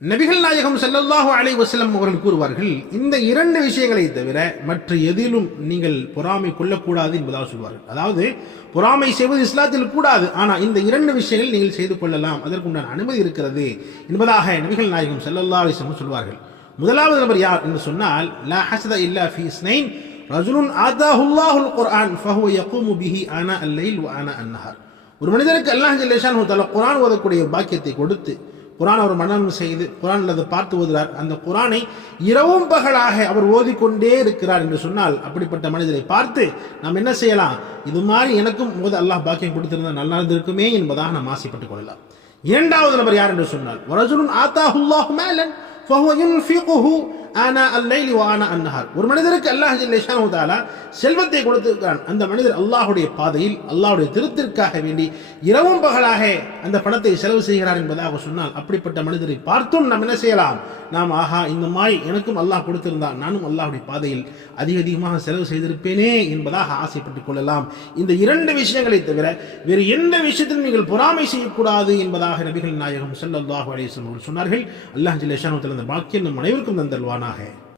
நபிகள் நாயகம் செல்லல்லாஹு அலை வஸல்லம் அவர்கள் கூறுவார்கள் இந்த இரண்டு விஷயங்களை தவிர மற்ற எதிலும் நீங்கள் பொறாமை கொள்ளக்கூடாது என்பதாக சொல்வார்கள். அதாவது பொறாமை செய்வது இஸ்லாத்தில் கூடாது ஆனால் இந்த இரண்டு விஷயங்கள் நீங்கள் செய்து கொள்ளலாம் அதற்குண்டான அனுமதி இருக்கிறது என்பதாக நபிகள் நாயகம் செல்லல்லா அலிஸ்லம் சொல்வார்கள். முதலாவது நபர் யார் என்று சொன்னால் லா ஹசத இல்லா ஃபீ ஸ்னைன் ரஜுலுன் ஆதாஹுல்லாஹுல் குர்ஆன் ஃபஹுவ யகூமு பிஹி ஆனா அல்லைல் வ ஆனா அன்னஹர் ஒரு மனிதருக்கு அல்லாஹ் ஜல்லேஷான் தஆலா ஓதக்கூடிய பாக்கியத்தை கொடுத்து குரான் அவர் மனநம் செய்து குரானில் அதை பார்த்து ஓதுகிறார். அந்த குரானை இரவும் பகலாக அவர் ஓதிக்கொண்டே இருக்கிறார் என்று சொன்னால் அப்படிப்பட்ட மனிதரை பார்த்து நாம் என்ன செய்யலாம்? இது மாதிரி எனக்கும் போது அல்லாஹ் பாக்கியம் கொடுத்திருந்தா நல்லா இருந்திருக்குமே என்பதாக நாம் ஆசைப்பட்டுக் கொள்ளலாம். இரண்டாவது நபர் யார் என்று சொன்னால் வரஜுலுன் ஆத்தாஹுல்லாஹு மேலன் ஆனா அல்லைலி ஆனா அன்னஹார் ஒரு மனிதருக்கு அல்லாஹ் ஜல்லேஷானுதாலா செல்வத்தை கொடுத்திருக்கிறான். அந்த மனிதர் அல்லாஹுடைய பாதையில் அல்லாஹுடைய திருத்திற்காக வேண்டி இரவும் பகலாக அந்த பணத்தை செலவு செய்கிறார் என்பதாக சொன்னால் அப்படிப்பட்ட மனிதரை பார்த்தும் நாம் என்ன செய்யலாம்? நாம் ஆஹா இந்த மாதிரி எனக்கும் அல்லாஹ் கொடுத்திருந்தால் நானும் அல்லாஹுடைய பாதையில் அதிக அதிகமாக செலவு செய்திருப்பேனே என்பதாக ஆசைப்பட்டுக் கொள்ளலாம். இந்த இரண்டு விஷயங்களை தவிர வேறு எந்த விஷயத்திலும் நீங்கள் பொறாமை செய்யக்கூடாது என்பதாக நபிகள் நாயகம் செல்லல்லாஹு அலைஹி சொன்னார்கள். அல்லாஹ் ஜல்லேஷானு அந்த பாக்கியம் நம் அனைவருக்கும் आना है